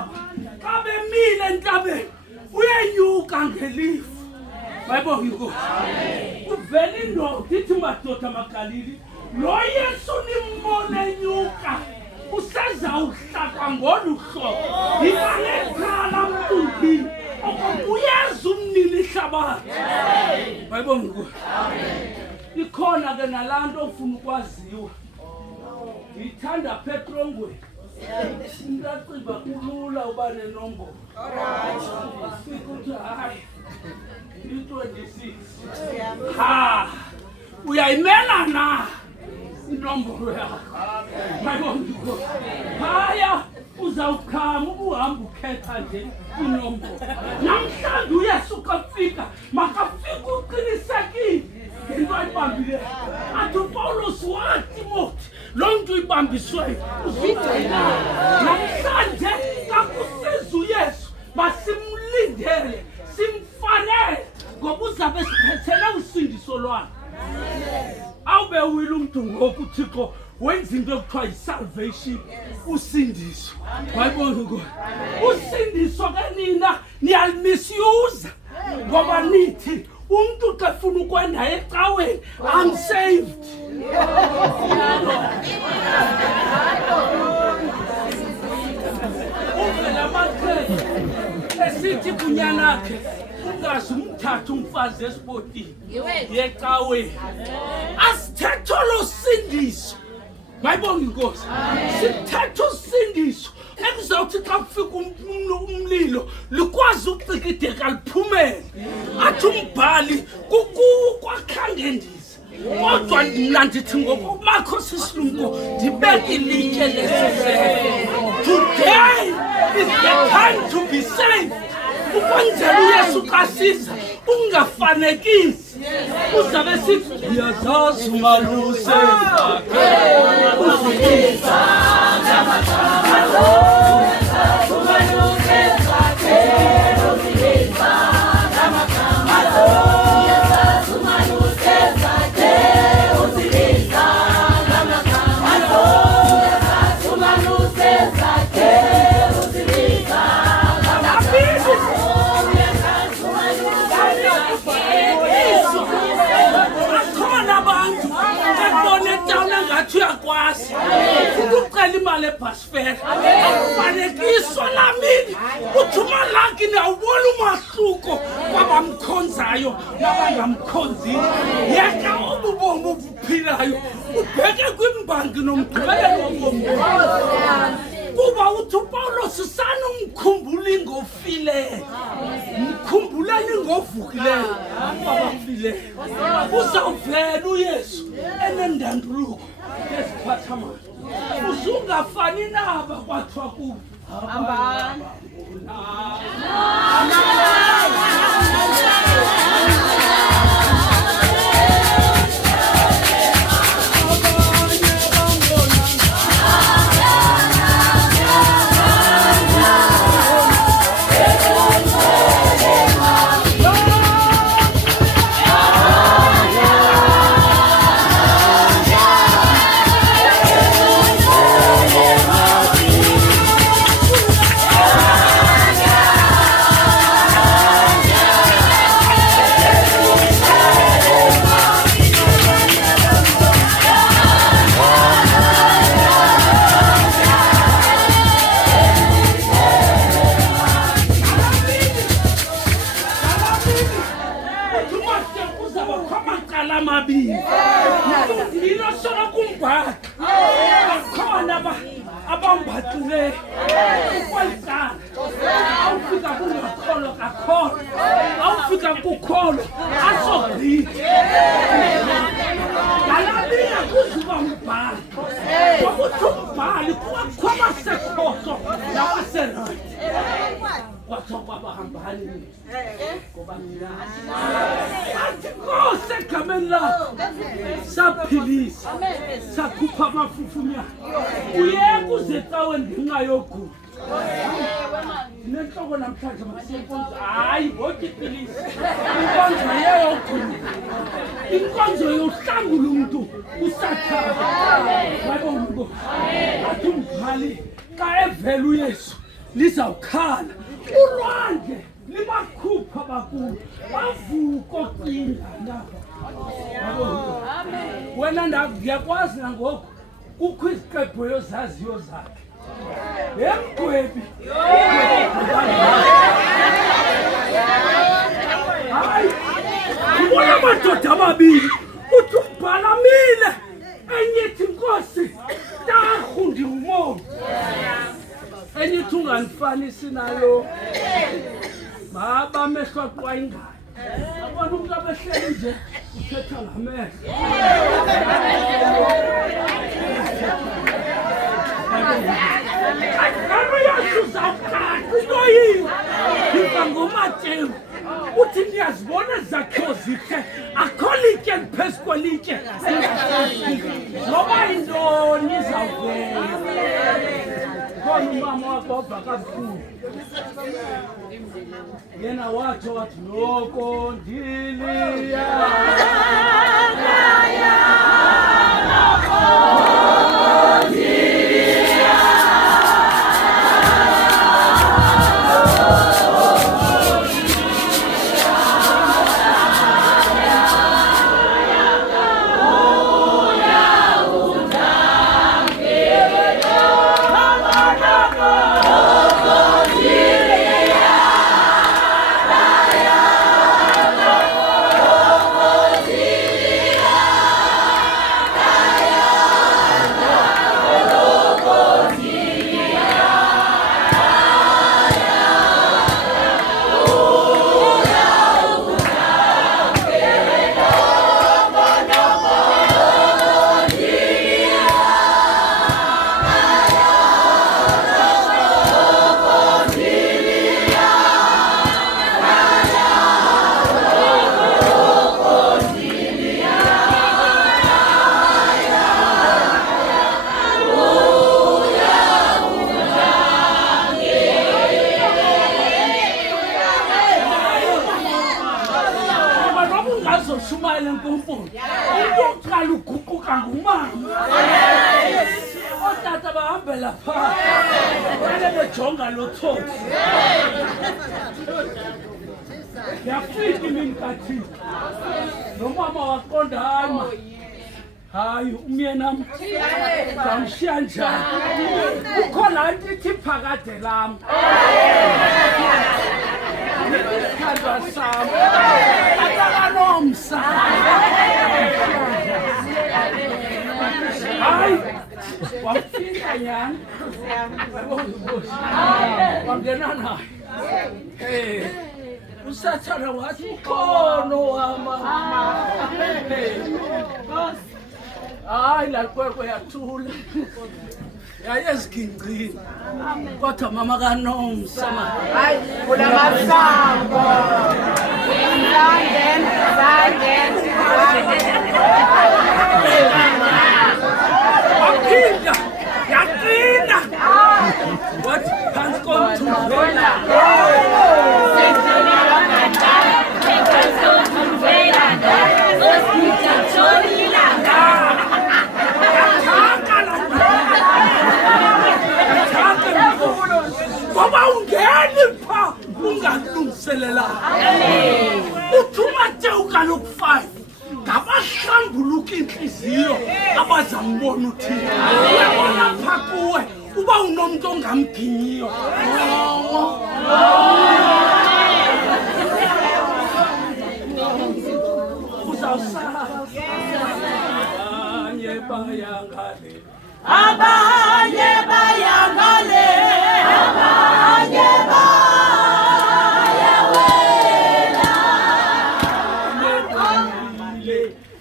umhlaba kabe mile entabeni uyenyuka ngelifu bayibonga inkosi uvela indoda ithi madoda amaGalili lo Yesu nimbone enyuka usezawuhlaka ngolu hlobo ibalekhala mntundini okuyeza umnini ihlabathi bayibonga inkosi ikhona ke nalanto ofuna ukwaziwa ngithanda Petrongweni Ndaciba kulula uba nenombolo. Ukuthi hayi. I-26. Ha. Uyayimela na inombolo yakho. Mayibongo. Haya uzawukhama ubuhamba ukhetha nje inombolo. Namhlanje uyesuka fika makafika uqinisekile. Into ayibambile. Athi uPaulos wathi mothi lonto ibambiswe uzidela. Namhlanje kakusiza uYesu masimlindele simfanele ngoba uzabe siphethela usindiso lwakhe. Awube wile umuntu ngoku uThixo wenza into ekuthiwa yi-salvation usindiso. Wayibona ngo usindiso ke nina niyalimisuza ngoba nithi umuntu xa ufuna ukwenda ecaweni I'm saved. Uvela amakhaya esithi kunyanakhe ungazi umthatha umfazi esipotini yecaweni asithetho lo sindiso. Mayibonga inkosi sithetho usindiso ekuzawuthi xa kufika umlilo likwazi ucikideka liphumele. Athi umbhali kwakhangendiza kodwa mna ndithi ngokumakho sisilumko ndibeke ilitye lesiseko. Today is the time to be saved. Ukwenzela uYesu xa siza ungafanekisi uzabe sithi ndiyazazi umaluse zakhe uzikisa ngamagama umaluse zakhe uzikisa ngamagama uyazazi umaluse zakhe uzikisa ngamagama uyazazi umaluse zakhe uzikisa uyakwazi ukuqala imali ebhasifera akufanekiswa lamini uthuma lakini awubona umahluko kwabamkhonzayo nabangamkhonziyo. Yeka ububomi obuphilayo ubheke kwimbangi nomgqibelo wobomi kuba uthi uPaulos sanomkhumbula ingofileyo mkhumbulani ngovukileyo abafileyo uzawuvela uYesu enendanduluko esiphathamana usungafani naba kwathiwa kubo hambani. Abambathule kwalika awufika kungakholo kakholo awufika kukholo asogqithe galabina kuzuba umbhali ngokuthi umbhali kwabasekhoso nabaserayit kwathiwa kwabahambani ngoba athi Nkosi egameni lakho saphilisa sakhupha amafufunya uyeka uzecaweni ngenxa yogula nenhloko namhlanje makusenkonzo hayi ngothi iphilisa inkonzo yeyogula inkonzo yohlangula umuntu usathaba bayibonga athi umbhali ka evela uYesu lizawukhala ulwandle libakhupha bakulu bavuko kinga wena ndiyakwazi nangoku kukho iziqepho yozaziyo zakhe emgwebi hayi ubona amadoda amabili uthi ubhalamile enye ithi nkosi tarhu ndingumoya enye ithi ungandifanisi nayo baba amehlo aqwayingayo abona umntu abehleli nje uthetha ngamehlo Iba ngoMateyu uthi niyazibona zakhiwo zihle akho litye liphezu kwelitye zoba yintoni izawuvela khona umama wakho wabha kabuhlungu yena watsho wathi noko ndiliya shumayele nkomponi into oqala uguquka ngumama otata bahambela phaa vele bejonga lo thotho yafika imini kaThixo nomama waqonda hayi umyenam ngamshiya njani ukho laa nto ithi phakade lam Kandwa sam, atakanomsa. Hayi, wafika nyani. Wangena naye. Usathana wathi ukhono wama. Hayi, laa kwekwe yathula. Yayezigingqini kodwa mama kaNomsa hayi kulamasango waphinda yaqina wathi phantsi komthunzela ngoba ungeni phaa ungalungiselelanga uthi uMateyu kaloku 5 ngabahlambuluka intliziyo abazambona uthini uyabona phaa kuwe uba unomntu ongamginyiyo uzawusazi abanye bayangale abanye bayawela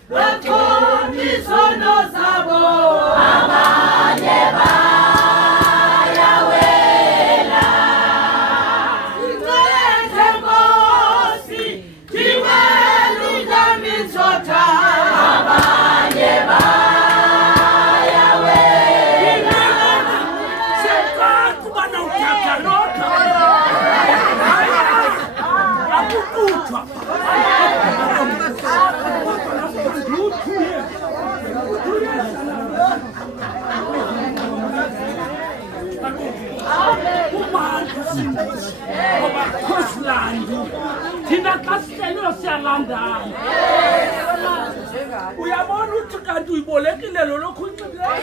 bakhona izono zabo abanye bayawela incede Nkosi ndiwelula mizotha abanye bayawela asilandi thina xa sihlelwe siyalandana uyabona uthi kanti uyibolekile lo lokhu unxibileyo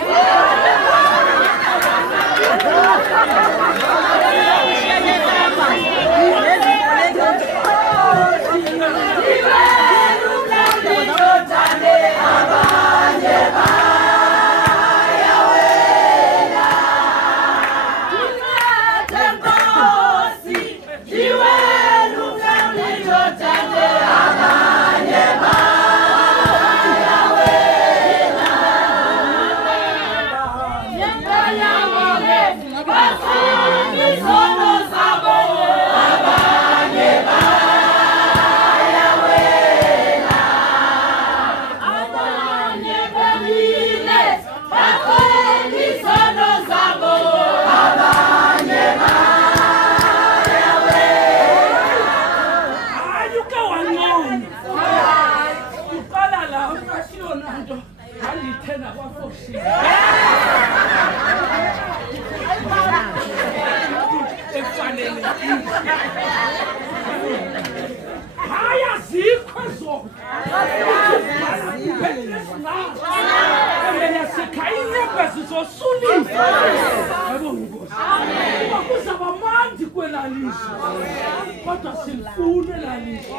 kodwa silifune lalisho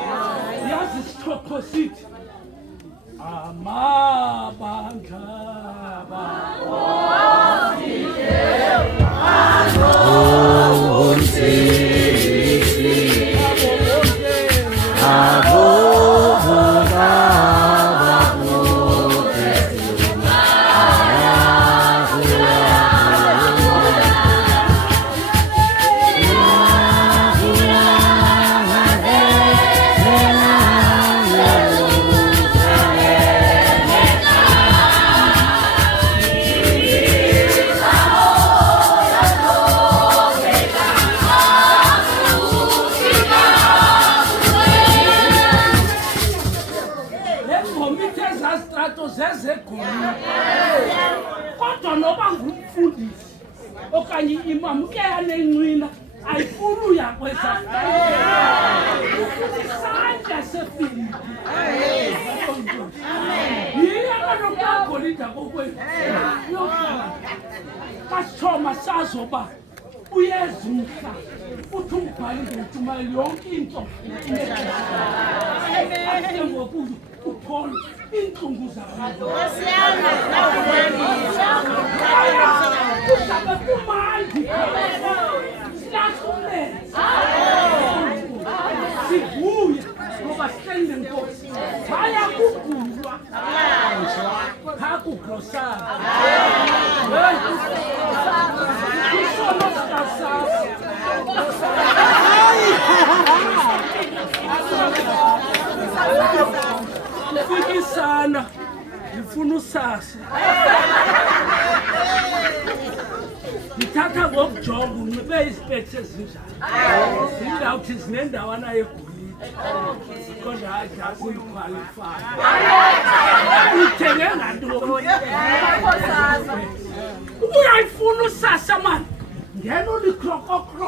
yazi isithoko sithi amabandla kodwa noba ngumfundisi okanye imam ke yanencina ayifuni uyakweza isandla sefilipi yiyo kanokagolida kokwethu kasithoma sazoba uyezumhla uthi umbhali ngentshumayelo yonke into ake ngoku upholo inhlungu zabantu uzabe kumandi silahlumele sivuye ngoba sihleli nenkosi haya kugulwa hakugrosana isono sikasasa fikisana ngifuna usasa ngithatha ngokujonga unxibe ispects ezinjani zindawuthi zinendawana yegolide kodwa akuyikhwalifaya uyithenge ngantoni uyayifuna usasa mani ngena ulikrokokro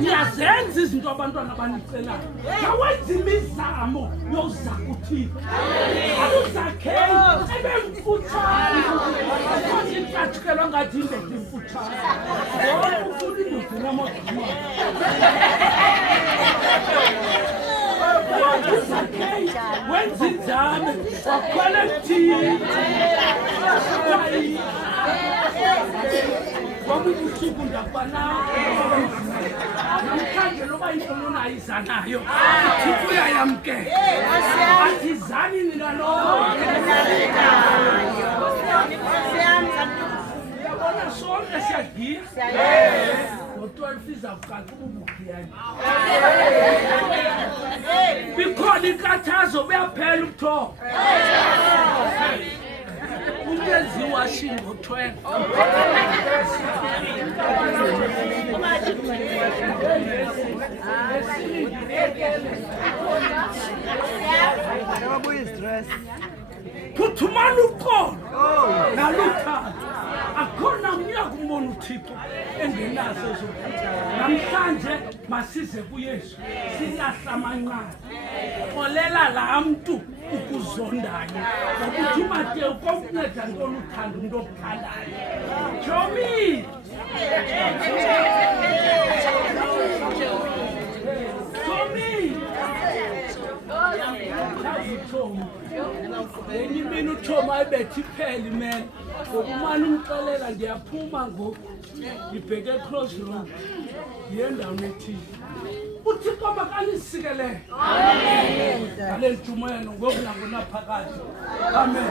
niyazenza izinto abantwana banicelayo ngawenza imizamo yoza kuthina aluzakheli ebemfutshane imfatshukelwa ngathi indoda imfutshane ufuna indoda enamagama uzakheli wenza inzame wakhwela emthini kwabubusuku ndakubanayo namhlanje loba intoni onayiza nayo ithi uyayamkela asizani nina lonke uyabona sonke siyagiya ngo-12 izakuqala ububugiyani bikhona inkathazo buyaphela ubuthongo umenziwa shingo 12 phuthumana uqolo naluthando akhona umya kumbona uThixo engenaso ezokuthi namhlanje masize kuYesu silahla amanqaku xolela laa mntu ukuzondayo ngokuthi uMateyu kokunceda ntoni uthanda umntu okuthandayo Chomi Yenye imini uThoma ayibethe ipheli man ngokumane umxelela ndiyaphuma ngoku ndibheke Cross Road ndiye endaweni ethile uThixo makanisikele ngale ntshumayelo ngoku nangonaphakade amen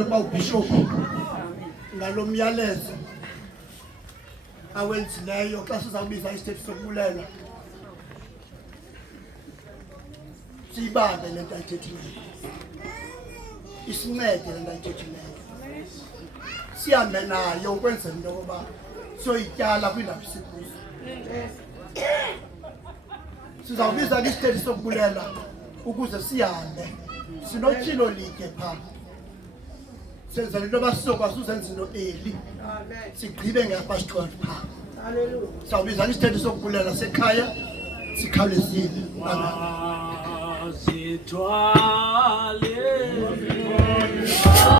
ngicela ukuba uBishop ngalo myalezo awenzileyo xa sizawubiza isitethi sokubulela siyibambe le nto ayithethileyo, isincede le nto ayithethileyo, sihambe nayo ukwenzela into yokuba siyoyityala kwiindawo sikuzo. Sizawubiza ke isitethi sokubulela ukuze sihambe sinotyhilo litye phaa, senzela into yoba sizokwazi uzenza into eli sigqibe ngapast 12 phaa. Sizawubiza ke isitethi sokubulela sekhaya sikhawulezile. Amen. Zithwale